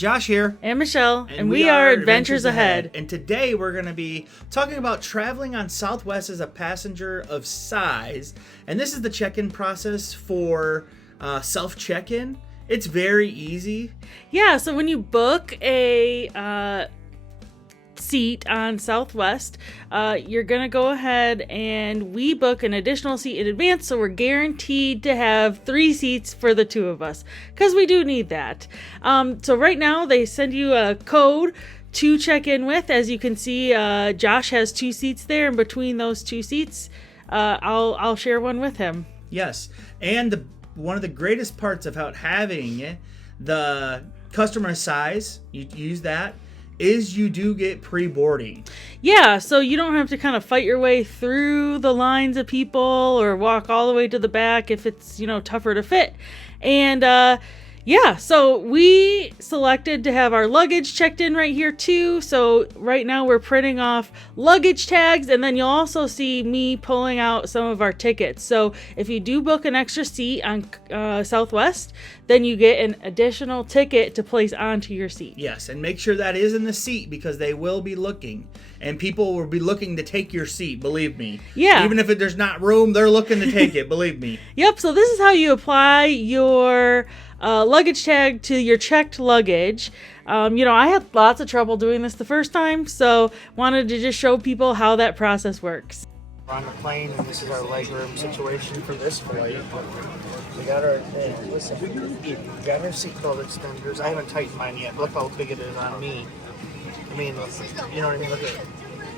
Josh here. And Michelle. And we are Adventures Ahead. And today we're going to be talking about traveling on Southwest as a passenger of size. And this is the check-in process for self-check-in. It's very easy. Yeah, so when you book a seat on Southwest, you're going to go ahead and we book an additional seat in advance, so we're guaranteed to have 3 seats for the 2 of us, because we do need that. So right now they send you a code to check in with. As you can see, Josh has 2 seats there, and between those 2 seats, I'll share one with him. Yes, and one of the greatest parts about having the customer size, you use that, is you do get pre-boarding. Yeah, so you don't have to kind of fight your way through the lines of people or walk all the way to the back if it's, tougher to fit. And yeah, so we selected to have our luggage checked in right here too. So right now we're printing off luggage tags, and then you'll also see me pulling out some of our tickets. So if you do book an extra seat on Southwest, then you get an additional ticket to place onto your seat. Yes, and make sure that is in the seat, because they will be looking, and people will be looking to take your seat, believe me. Yeah. Even if there's not room, they're looking to take it, believe me. Yep, so this is how you apply your luggage tag to your checked luggage. I had lots of trouble doing this the first time, so wanted to just show people how that process works. We're on the plane, and this is our legroom situation for this flight. We got our, we got our seatbelt extenders. I haven't tightened mine yet. Look how big it is on me. I mean, you know what I mean? Look at it.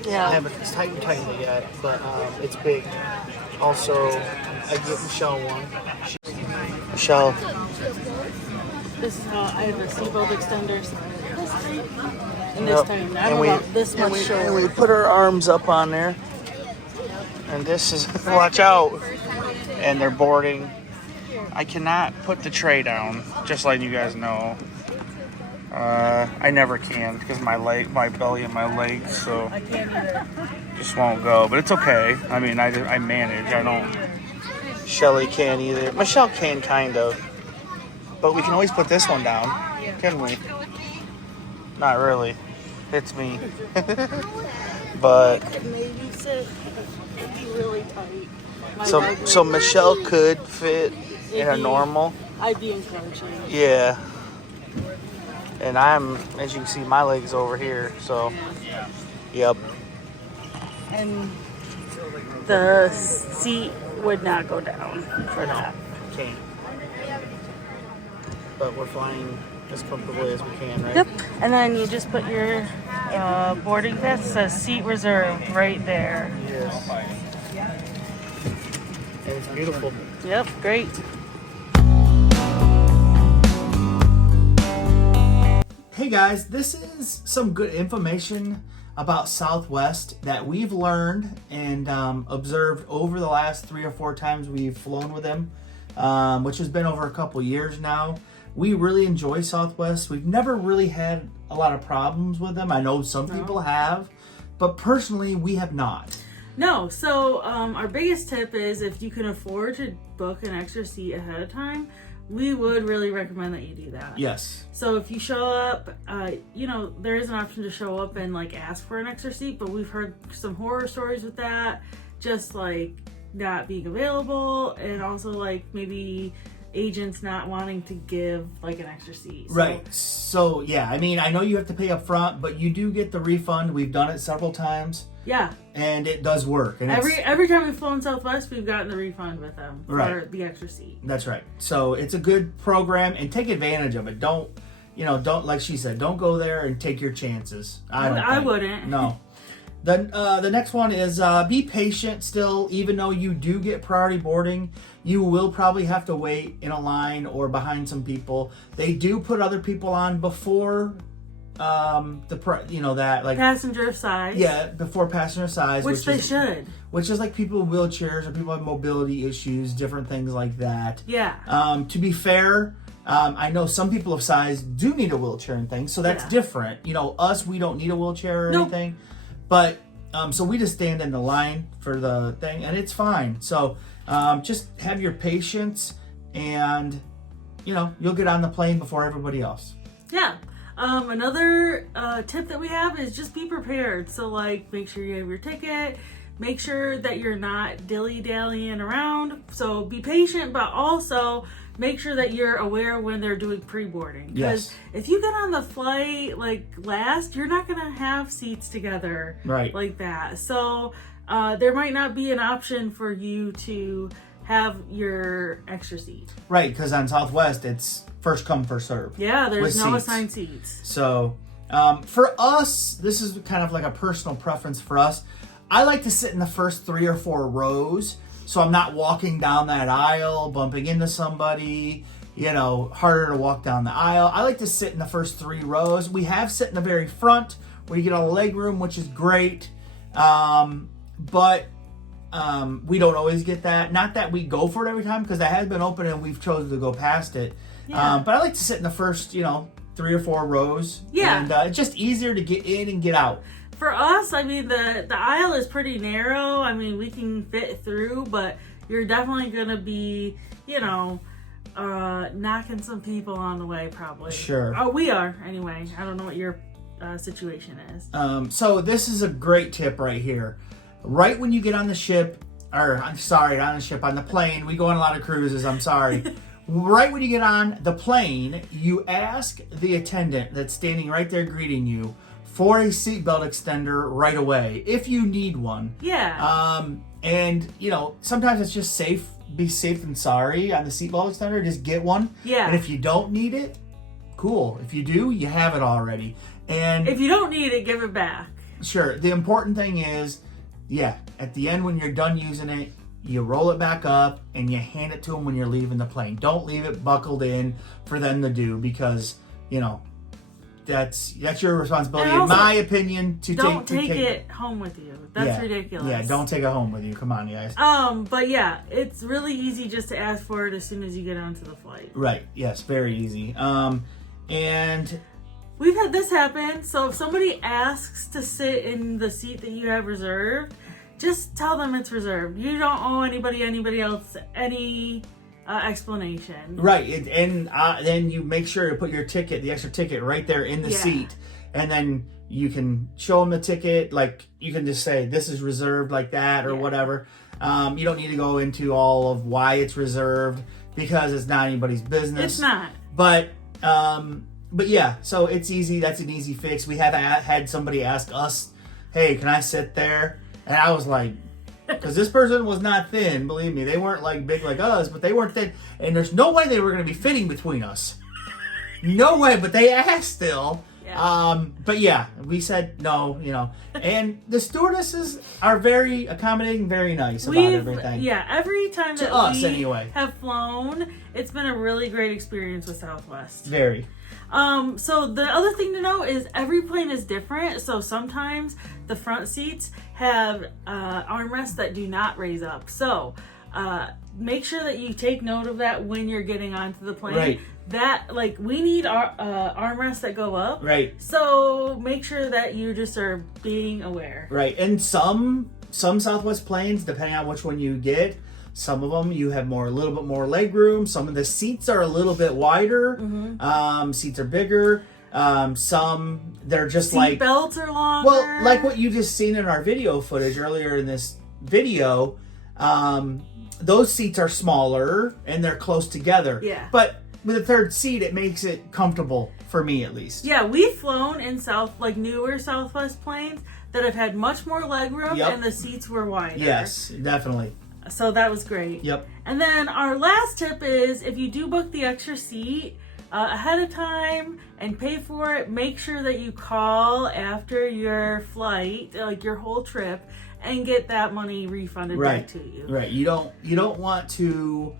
Yeah. I haven't tightened it yet, but it's big. Also, I get Michelle one. Michelle. This is how I have the seatbelt extenders. And Yep. this time, I'm about this much short. And we put our arms up on there. And this is, watch out. And they're boarding. I cannot put the tray down, just letting you guys know. I never can, because my belly and my legs, so I can't either. just won't go. But it's okay. I mean, I manage. I don't. Shelly can't either. Michelle can, kind of. But we can always put this one down, can we? Not really. It's me. But Maybe sit. It'd be really tight. so Michelle could fit in a normal. I'd be encroaching. Yeah. And I'm, as you can see, my leg's over here. So, yep. And the seat would not go down for that. Okay. But we're flying as comfortably as we can, right? Yep. And then you just put your boarding pass. It says seat reserved right there. Yes. And it's beautiful. Yep, great. Hey guys, this is some good information about Southwest that we've learned and observed over the last 3 or 4 times we've flown with them, which has been over a couple years now. We really enjoy Southwest. We've never really had a lot of problems with them. I know some people have, but personally we have not. No, so our biggest tip is, if you can afford to book an extra seat ahead of time, we would really recommend that you do that. Yes. So if you show up, there is an option to show up and ask for an extra seat, but we've heard some horror stories with that, just not being available, and also maybe agents not wanting to give an extra seat. Right. So yeah, I mean, I know you have to pay up front, but you do get the refund. We've done it several times. Yeah. And it does work. And every time we've flown Southwest, we've gotten the refund with them for the extra seat. That's right. So it's a good program, and take advantage of it. Don't like she said, don't go there and take your chances. I wouldn't. No. The next one is be patient still. Even though you do get priority boarding, you will probably have to wait in a line or behind some people. They do put other people on before passenger size. Yeah, before passenger size, which they should. Which is people with wheelchairs or people with mobility issues, different things like that. Yeah. To be fair, I know some people of size do need a wheelchair and things, so that's different. Us, we don't need a wheelchair or anything. But so we just stand in the line for the thing, and it's fine. So just have your patience, and you'll get on the plane before everybody else. Yeah. Another tip that we have is just be prepared. So, like, make sure you have your ticket. Make sure that you're not dilly-dallying around. So be patient, but also make sure that you're aware when they're doing pre-boarding. Because if you get on the flight like last, you're not going to have seats together like that. So there might not be an option for you to have your extra seat. Right, because on Southwest, it's first come, first serve. Yeah, there's no seats. assigned seats. So for us, this is kind of like a personal preference for us. I like to sit in the first 3 or 4 rows, so I'm not walking down that aisle, bumping into somebody, harder to walk down the aisle. I like to sit in the first 3 rows. We have sit in the very front where you get all the leg room, which is great. But we don't always get that. Not that we go for it every time, because that has been open and we've chosen to go past it. Yeah. But I like to sit in the first, 3 or 4 rows. Yeah. And it's just easier to get in and get out. For us, I mean, the aisle is pretty narrow. I mean, we can fit through, but you're definitely going to be, knocking some people on the way, probably. Sure. Oh, we are, anyway. I don't know what your situation is. So this is a great tip right here. Right when you get on the ship, or I'm sorry, not on the ship, on the plane. We go on a lot of cruises, I'm sorry. Right when you get on the plane, you ask the attendant that's standing right there greeting you for a seatbelt extender right away, if you need one. Yeah. And, sometimes it's just safe, be safe than sorry on the seatbelt extender, just get one. Yeah. And if you don't need it, cool. If you do, you have it already. And if you don't need it, give it back. Sure. The important thing is, at the end when you're done using it, you roll it back up and you hand it to them when you're leaving the plane. Don't leave it buckled in for them to do, because, that's your responsibility, also, in my opinion, to don't take it home with you. That's ridiculous. Yeah, don't take it home with you. Come on, you guys. But yeah, it's really easy just to ask for it as soon as you get onto the flight. Right. Yes, very easy. And we've had this happen. So if somebody asks to sit in the seat that you have reserved, just tell them it's reserved. You don't owe anybody else any explanation. Right, and then you make sure to put your ticket, the extra ticket, right there in the seat, and then you can show them the ticket. Like, you can just say this is reserved, like that, or whatever. You don't need to go into all of why it's reserved, because it's not anybody's business. It's not. But yeah, so it's easy. That's an easy fix. We have had somebody ask us, "Hey, can I sit there?" And I was like, because this person was not thin, believe me. They weren't like big like us, but they weren't thin. And there's no way they were going to be fitting between us. No way, but they asked still. Yeah. But yeah, we said no, And the stewardesses are very accommodating, very nice about everything. Yeah, every time that we anyway have flown, it's been a really great experience with Southwest. Very. So the other thing to know is every plane is different. So sometimes the front seats have armrests that do not raise up. So make sure that you take note of that when you're getting onto the plane. Right. That, we need our armrests that go up. Right. So make sure that you just are being aware. Right. And some Southwest planes, depending on which one you get, some of them you have a little bit more leg room. Some of the seats are a little bit wider. Mm-hmm. Seats are bigger. Some they're just seat belts are longer. Well, like what you just seen in our video footage earlier in this video. Those seats are smaller and they're close together. Yeah. But with a third seat, it makes it comfortable for me, at least. Yeah, we've flown in newer Southwest planes that have had much more leg room and the seats were wider. Yes, definitely. So that was great. Yep. And then our last tip is, if you do book the extra seat ahead of time and pay for it, make sure that you call after your flight, like your whole trip, and get that money refunded back to you. Right. You don't want to,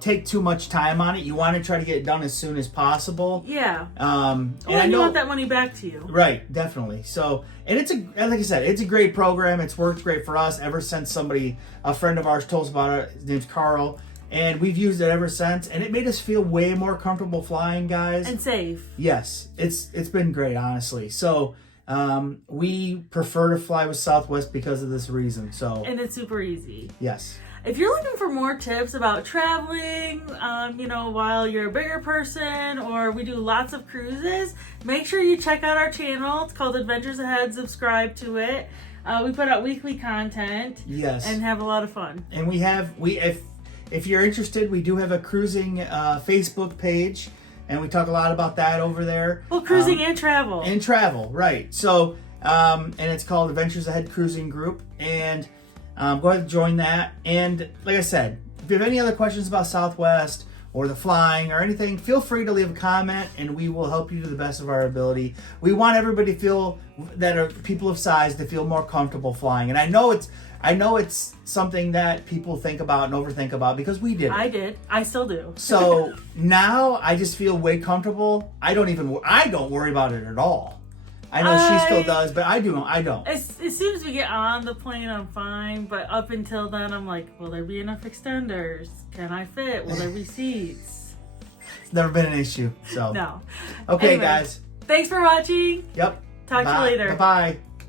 take too much time on it. You want to try to get it done as soon as possible. Yeah. And you want that money back to you. Right, definitely. So, and like I said, it's a great program. It's worked great for us ever since a friend of ours told us about it. His name's Carl. And we've used it ever since. And it made us feel way more comfortable flying, guys. And safe. Yes. It's been great, honestly. So, we prefer to fly with Southwest because of this reason. So. And it's super easy. Yes. if you're looking for more tips about traveling, while you're a bigger person, or we do lots of cruises, make sure you check out our channel. It's called Adventures Ahead. Subscribe to it. We put out weekly content. Yes. And have a lot of fun. And if you're interested, we do have a cruising Facebook page, and we talk a lot about that over there. Well, cruising and travel. And travel, right. So, and it's called Adventures Ahead Cruising Group. And go ahead and join that. And like I said, if you have any other questions about Southwest or the flying or anything, feel free to leave a comment, and we will help you to the best of our ability. We want everybody to feel that are people of size to feel more comfortable flying. And I know it's something that people think about and overthink about, because we did. I did. I still do. So now I just feel way comfortable. I don't worry about it at all. I know she still does, but I don't. As soon as we get on the plane, I'm fine. But up until then, I'm like, will there be enough extenders? Can I fit? Will there be seats? It's never been an issue. So no. Okay, Anyway, guys. Thanks for watching. Yep. Talk to you later. Bye-bye.